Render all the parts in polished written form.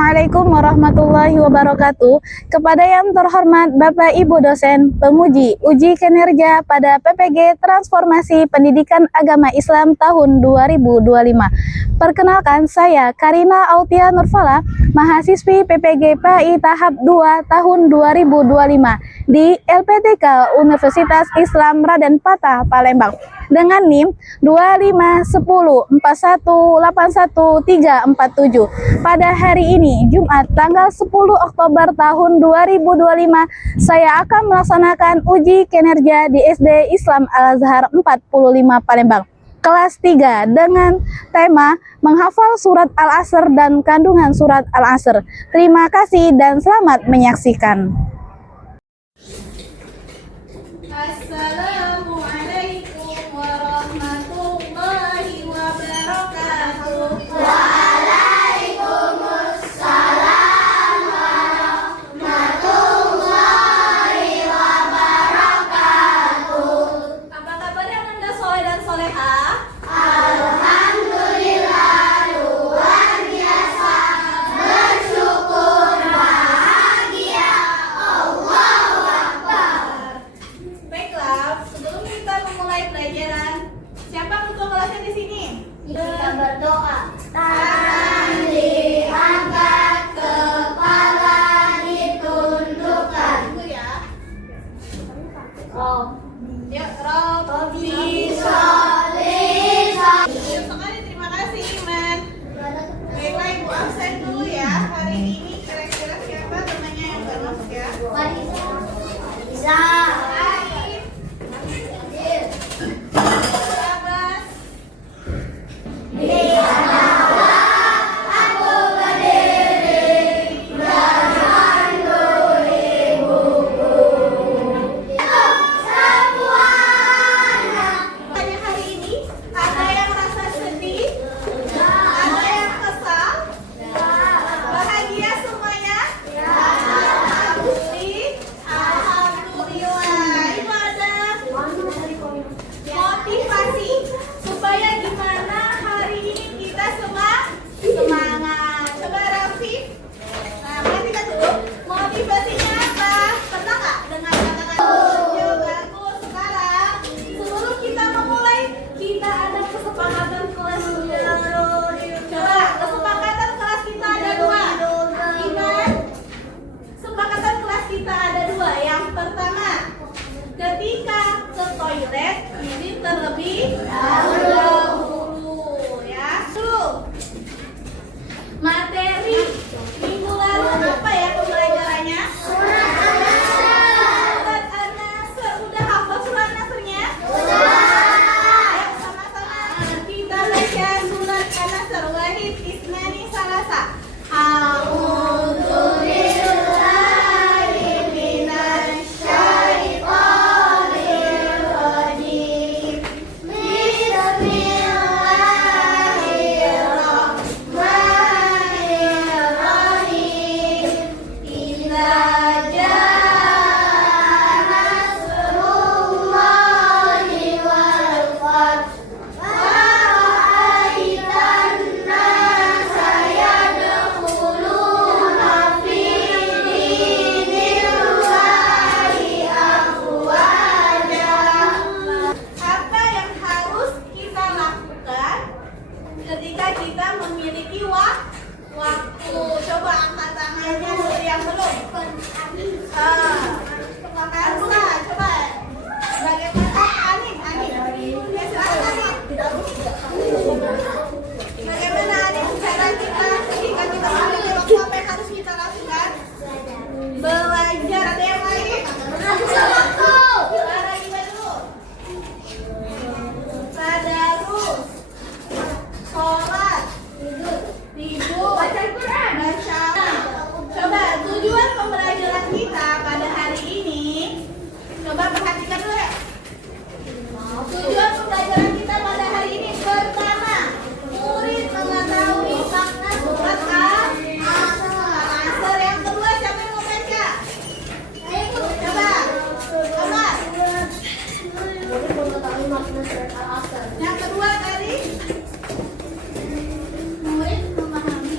Assalamualaikum warahmatullahi wabarakatuh. Kepada yang terhormat Bapak Ibu dosen, penguji uji kinerja pada PPG Transformasi Pendidikan Agama Islam tahun 2025. Perkenalkan, saya Karina Autia Nurfala, mahasiswi PPG PAI tahap 2 tahun 2025 di LPTK Universitas Islam Raden Patah, Palembang, dengan NIM 2510418137. Pada hari ini, Jumat tanggal 10 Oktober tahun 2025, saya akan melaksanakan uji kinerja di SD Islam Al-Azhar 45 Palembang, kelas 3 dengan tema menghafal surat Al-Asr dan kandungan surat Al-Asr. Terima kasih dan selamat menyaksikan. Assalamualaikum warahmatullahi wabarakatuh. Waalaikumsalam warahmatullahi wabarakatuh. Apa kabarnya Anda soleh dan solehah? Alhamdulillah luar biasa, bersyukur bahagia, Allahu Akbar. Baiklah, sebelum kita memulai pelajaran, siapa ketua kelasnya di sini? Kita berdoa. Tangan diangkat, kepala ditundukkan. Itu ya. Rob. Yuk, Robbi Sholli. Baik sekali, terima kasih Iman. Baiklah, Ibu absen dulu ya. Hari ini kira-kira siapa temannya yang gak masuk ya? Bisa. Aib, Abbas, Aku berdiri bermandu ibuku. Semuanya. Tanya hari ini, ada yang rasa sedih? Ada yang kesal? Bahagia semuanya? Alhamdulillah. Itu ada motivasi supaya gimana hari ini kita semangat. Coba Raffi. Nah, perhatikan dulu. Motivasinya apa? Pernah nggak dengar kata-kata yo bagus? Sekarang sebelum kita memulai, kita ada kesepakatan kelas. Coba kesepakatan kelas kita ada dua. Ingat, kesepakatan kelas kita ada dua. Yang pertama, ketika ke toilet izin terlebih dahulu ya. Dulu materi minggu lalu apa ya pembelajarannya? Surat An-Nasr. Udah hafal surat An-Nasrnya? Ayo sama-sama kita baca surat An-Nasr. Wahid Isnani Salasa. A'udzu billahi minasyaitonir rajim. Bismillahirrahmanirrahim. Idza jaa nasrullahi wal fath wa ra'aitan nasa yadkhuluna fi dinillahi afwaja. Apa yang harus kita lakukan ketika kita memiliki waktu? Coba angkat tangannya dulu yang belum. Angkatlah, coba. Bagaimana? Anin. Ya, silakan, Anin. Bagaimana Anin cara kita ketika kita memiliki waktu, apa yang harus kita lakukan? Belajar. Ada yang lain? Lara gimana dulu? Tadarus, sholat, tidur, baca Al-Quran, baca. Coba tujuan pembelajaran kita pada hari ini, coba perhatikan dulu ya. Tujuan pembelajaran kita pada hari ini, pertama, murid mengetahui makna surat Al-Asr. Yang kedua, siapa yang mau baca? Coba, Omar. Yang kedua tadi, murid memahami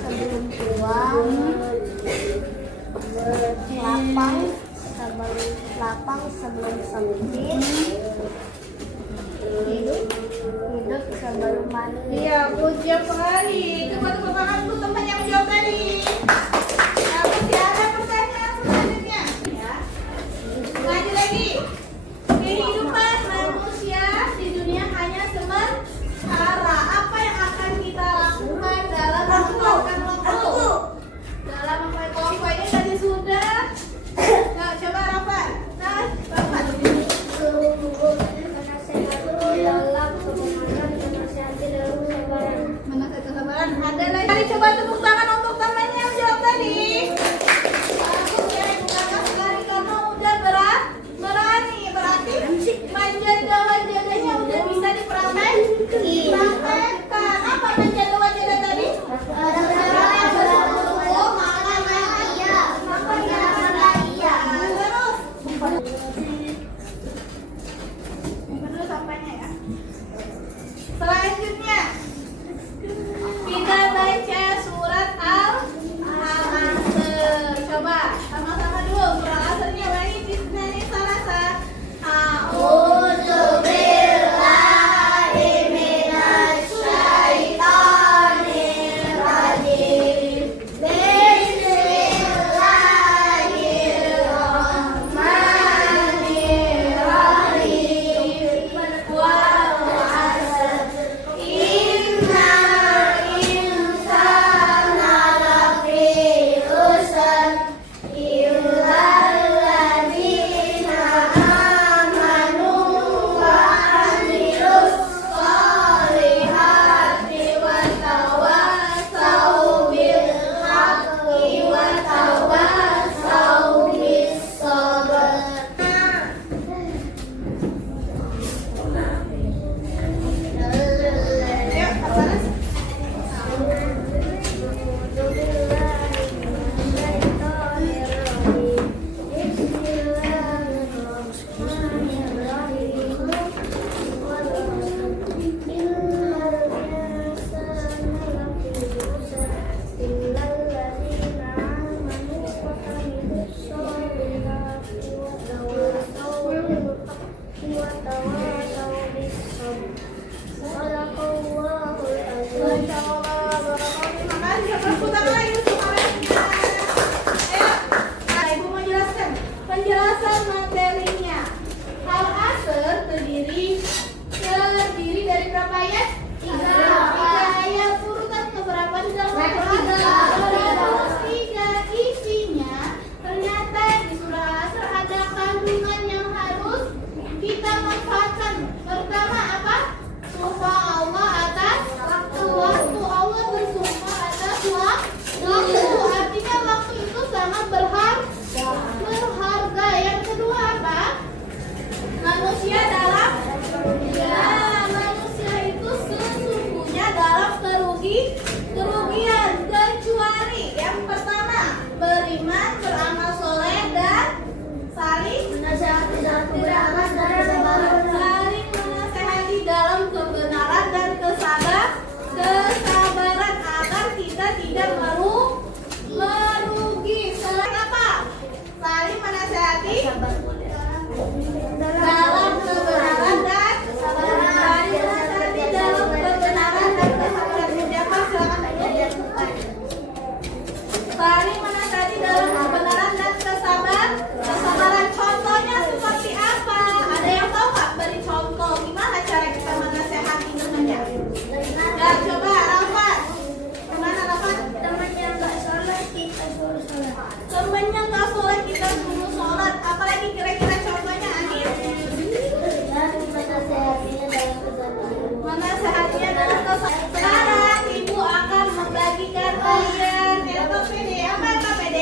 Sebelum tua, lapang sebelum sempit, hidup sebelum mati. Iya, puji sekali. Coba tepuk tangan untuk teman yang menjawab tadi. Nah, masih ada pertanyaan selanjutnya. Ya. Lanjut lagi. Kehidupan manusia di dunia hanya sementara. Apa yang akan kita lakukan dalam menghabiskan waktu? Dalam menghabiskan waktu ini tadi sudah. Nah, coba Rafa. Nah, Rafa. Menasihati kesabaran. Ada lagi. Coba tepuk tangan untuk temannya yang jawab tadi. Bagus ya, Ibu Kakak sekali karena udah berani. Berarti menjaga-jaganya udah bisa dipraktekkan. Apa menjaga-jaga tadi? Oh, makan iya. Makan iya. Terus. Dulu sampainya ya. Selanjutnya kita baca surat Al-Asr. Coba sama-sama dulu surat Al-Asrnya. Bagi Bismillah Sarasa. A'udzu billahi minasy syaithanir rajim. Bismillahirrahmanirrahim. Wal 'asr. Innal insana lafi khusr. Illal ladzina amanu wa 'amilus sholihati wa tawassaw bil haqqi wa tawassaw bis sabr. Ayo, Abbas. Terima kasih. Tepuk tangan lagi untuk kalian. Ayo. Nah, Ibu mau jelaskan penjelasan materinya. Al-Asr terdiri dari berapa ayat? 3 ayat. Urutan keberapa di dalam Al-Asr? 3. Isinya ternyata di surah Al-Asr ada kandungan yang harus kita manfaatkan. Pertama apa? Sumpah Allah atas waktu. Allah bersumpah atas waktu. Artinya waktu itu sangat berharga. Yang kedua apa? Manusia itu sesungguhnya dalam kerugian kecuali yang pertama beriman, beramal soleh dan saling menasehati dalam kebenaran dan kesabaran agar kita tidak merugi. Selain apa? Saling menasehati dalam kebenaran dan saling menasehati dalam kebenaran dan kesabaran. Siapa? Silakan. Saling menasehati dalam kebenaran dan kesabaran. Contohnya seperti apa? Ada yang tahu nggak? Beri contoh. Gimana cara kita menasehati temannya? Ya, coba Rafa. Gimana Rafa? Temannya nggak sholat, kita suruh sholat. Temannya nggak sholat, kita suruh sholat. Apalagi kira-kira contohnya Anir? Dan menasehatinya dalam kesabaran. Menasehatinya dalam kesabaran. Sekarang Ibu akan membagikan kalian LKPD. Apa LKPD?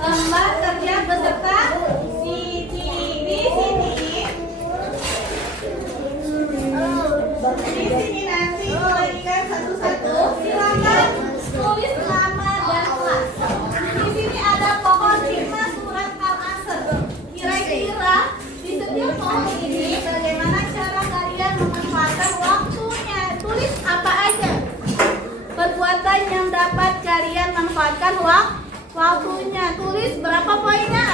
Lembar kerja beserta di sini satu-satu. Silakan tulis nama dan kelas. Di sini ada pohon hikmah surat Al-Asr. Kira-kira di setiap pohon ini bagaimana cara kalian memanfaatkan waktunya? Tulis apa aja perbuatan yang dapat kalian manfaatkan waktunya. Tulis berapa poinnya?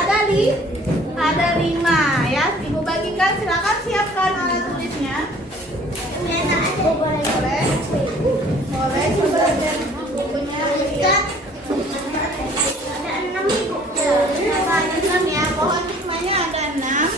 Ada 5 ya. Ibu bagikan, silakan siapkan alat tulisnya. Boleh. Boleh sebagian bukunya lihat. Ada 6 ibu. Ada 6 ya. Pohon hikmahnya ada 6.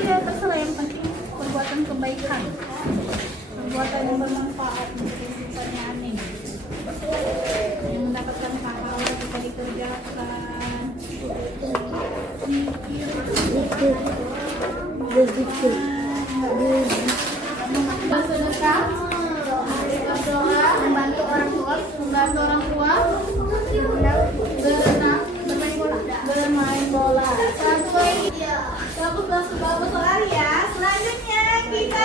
Iya, terserah, yang penting perbuatan kebaikan, perbuatan yang bermanfaat untuk kehidupannya aneh, yang mendapatkan pahala ketika dikerjakan. Bersedekah, berdoa, membantu orang tua, berenang, bermain bola. Satu lagi. Bagus sekali ya. Selanjutnya kita